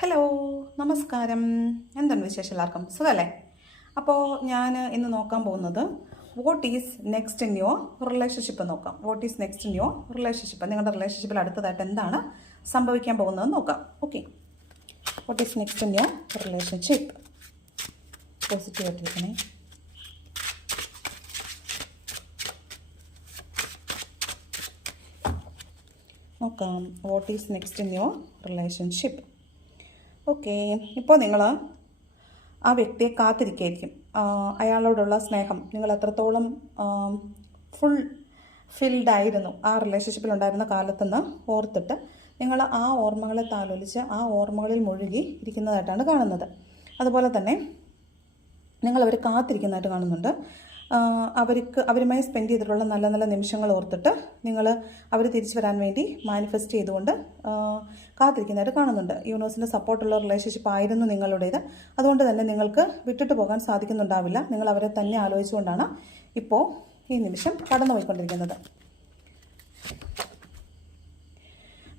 Hello, നമസ്കാരം. എന്താണ് വിശേഷം? എല്ലാവർക്കും സുഖമല്ലേ? അപ്പോൾ ഞാൻ ഇന്ന് നോക്കാൻ പോകുന്നത് what is next in your relationship നോക്കാം. What is next in your relationship, നിങ്ങളുടെ റിലേഷൻഷിപ്പിൽ അടുത്തതായിട്ട് എന്താണ് സംഭവിക്കാൻ പോകുന്നത് നോക്കാം. Okay, what is next in your relationship. Positive ആയിട്ടിരിക്കണേ. നോക്കാം, what is next in your relationship. Okay, ഇപ്പോൾ നിങ്ങൾ ആ വ്യക്തിയെ കാത്തിരിക്കുകയായിരിക്കും. അയാളോടുള്ള സ്നേഹം നിങ്ങൾ എത്രത്തോളം ഫിൽഡായിരുന്നു ആ റിലേഷൻഷിപ്പിലുണ്ടായിരുന്ന കാലത്തുനിന്ന് ഓർത്തിട്ട് നിങ്ങൾ ആ ഓർമ്മകളെ താലോലിച്ച് ആ ഓർമ്മകളിൽ മുഴുകി ഇരിക്കുന്നതായിട്ടാണ് കാണുന്നത്. അതുപോലെ തന്നെ നിങ്ങളവർ കാത്തിരിക്കുന്നതായിട്ട് കാണുന്നുണ്ട്. അവരുമായി സ്പെൻഡ് ചെയ്തിട്ടുള്ള നല്ല നല്ല നിമിഷങ്ങൾ ഓർത്തിട്ട് നിങ്ങൾ അവർ തിരിച്ചു വരാൻ വേണ്ടി മാനിഫെസ്റ്റ് ചെയ്തുകൊണ്ട് കാത്തിരിക്കുന്നതായിട്ട് കാണുന്നുണ്ട്. യൂണിവേഴ്സിൻ്റെ സപ്പോർട്ടുള്ള റിലേഷൻഷിപ്പ് ആയിരുന്നു നിങ്ങളുടേത്. അതുകൊണ്ട് തന്നെ നിങ്ങൾക്ക് വിട്ടിട്ട് പോകാൻ സാധിക്കുന്നുണ്ടാവില്ല. നിങ്ങൾ അവരെ തന്നെ ആലോചിച്ചുകൊണ്ടാണ് ഇപ്പോൾ ഈ നിമിഷം കടന്നു പോയിക്കൊണ്ടിരിക്കുന്നത്.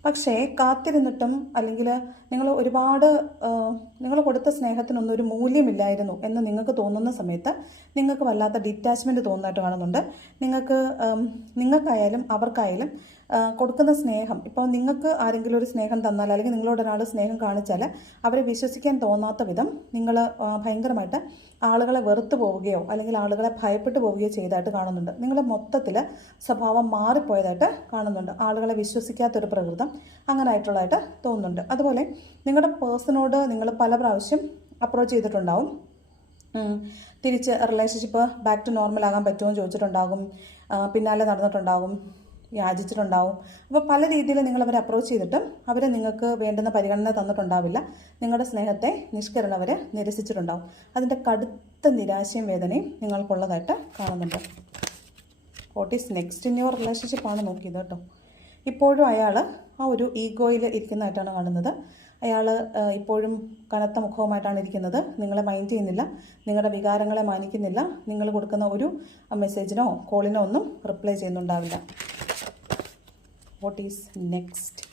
പക്ഷേ കാത്തിരുന്നിട്ടും അല്ലെങ്കിൽ നിങ്ങൾ ഒരുപാട് നിങ്ങൾ കൊടുത്ത സ്നേഹത്തിനൊന്നും ഒരു മൂല്യമില്ലായിരുന്നു എന്ന് നിങ്ങൾക്ക് തോന്നുന്ന സമയത്ത് നിങ്ങൾക്ക് വല്ലാത്ത ഡിറ്റാച്ച്മെൻറ്റ് തോന്നുന്നതായിട്ട് കാണുന്നുണ്ട്. നിങ്ങൾക്കായാലും അവർക്കായാലും കൊടുക്കുന്ന സ്നേഹം, ഇപ്പോൾ നിങ്ങൾക്ക് ആരെങ്കിലും ഒരു സ്നേഹം തന്നാൽ അല്ലെങ്കിൽ നിങ്ങളോട് ഒരാൾ സ്നേഹം കാണിച്ചാൽ അവരെ വിശ്വസിക്കാൻ തോന്നാത്ത വിധം നിങ്ങൾ ഭയങ്കരമായിട്ട് ആളുകളെ വെറുത്തു പോവുകയോ അല്ലെങ്കിൽ ആളുകളെ ഭയപ്പെട്ടു പോവുകയോ ചെയ്തതായിട്ട് കാണുന്നുണ്ട്. നിങ്ങൾ മൊത്തത്തിൽ സ്വഭാവം മാറിപ്പോയതായിട്ട് കാണുന്നുണ്ട്. ആളുകളെ വിശ്വസിക്കാത്തൊരു പ്രകൃതം അങ്ങനെ ആയിട്ടുള്ളതായിട്ട് തോന്നുന്നുണ്ട്. അതുപോലെ നിങ്ങളുടെ പേഴ്സണോട് നിങ്ങൾ പല പ്രാവശ്യം അപ്രോച്ച് ചെയ്തിട്ടുണ്ടാവും. തിരിച്ച് റിലേഷൻഷിപ്പ് ബാക്ക് ടു നോർമൽ ആകാൻ പറ്റുമോ എന്ന് ചോദിച്ചിട്ടുണ്ടാകും, പിന്നാലെ നടന്നിട്ടുണ്ടാകും, യാചിച്ചിട്ടുണ്ടാവും. അപ്പോൾ പല രീതിയിൽ നിങ്ങൾ അവരെ അപ്രോച്ച് ചെയ്തിട്ടും അവർ നിങ്ങൾക്ക് വേണ്ടുന്ന പരിഗണന തന്നിട്ടുണ്ടാവില്ല. നിങ്ങളുടെ സ്നേഹത്തെ നിഷ്കരണം അവർ നിരസിച്ചിട്ടുണ്ടാവും. അതിൻ്റെ കടുത്ത നിരാശയും വേദനയും നിങ്ങൾക്കുള്ളതായിട്ട് കാണുന്നുണ്ട്. What is next in your റിലേഷൻഷിപ്പാണ് നോക്കിയത് കേട്ടോ. ഇപ്പോഴും അയാൾ ആ ഒരു ഈഗോയിൽ ഇരിക്കുന്നതായിട്ടാണ് കാണുന്നത്. അയാൾ ഇപ്പോഴും കനത്ത മുഖവുമായിട്ടാണ് ഇരിക്കുന്നത്. നിങ്ങളെ മൈൻഡ് ചെയ്യുന്നില്ല, നിങ്ങളുടെ വികാരങ്ങളെ മാനിക്കുന്നില്ല. നിങ്ങൾ കൊടുക്കുന്ന ഒരു മെസ്സേജിനോ കോളിനോ ഒന്നും റിപ്ലൈ ചെയ്യുന്നുണ്ടാവില്ല. What is next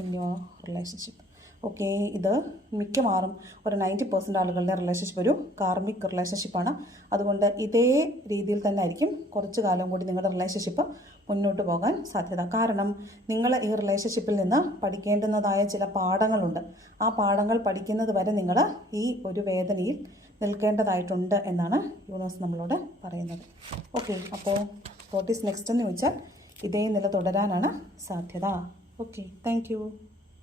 in your relationship. Okay, ഇത് മിക്കവാറും ഒരു 90% ആളുകളുടെ റിലേഷൻഷിപ്പ് ഒരു കാർമിക് റിലേഷൻഷിപ്പാണ്. അതുകൊണ്ട് ഇതേ രീതിയിൽ തന്നെ ആയിരിക്കും കുറച്ച് കാലം കൂടി നിങ്ങളുടെ റിലേഷൻഷിപ്പ് മുന്നോട്ട് പോകാൻ സാധ്യത. കാരണം നിങ്ങൾ ഈ റിലേഷൻഷിപ്പിൽ നിന്ന് പഠിക്കേണ്ടുന്നതായ ചില പാഠങ്ങളുണ്ട്. ആ പാഠങ്ങൾ പഠിക്കുന്നത് വരെ നിങ്ങൾ ഈ ഒരു വേദനയിൽ നിൽക്കേണ്ടതായിട്ടുണ്ട് എന്നാണ് യൂണിവേഴ്സ് നമ്മളോട് പറയുന്നത്. ഓക്കെ, അപ്പോൾ വാട്ട് ഈസ് നെക്സ്റ്റ് എന്ന് ചോദിച്ചാൽ ഇതേ നില തുടരാനാണ് സാധ്യത. Okay, thank you.